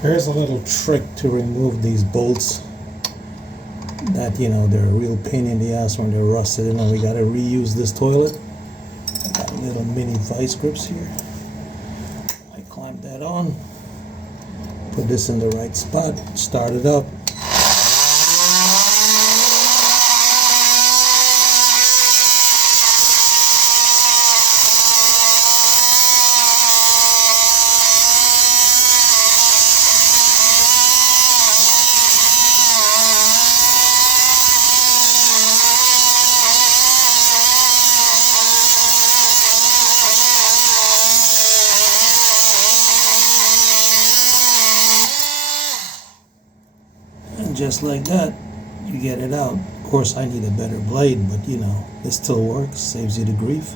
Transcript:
Here's a little trick to remove these bolts that, you know, they're a real pain in the ass when they're rusted in and we gotta reuse this toilet. I got little mini vice grips here. I clamp that on, put this in the right spot, start it up. Just like that, you get it out. Of course, I need a better blade, but you know, it still works, saves you the grief.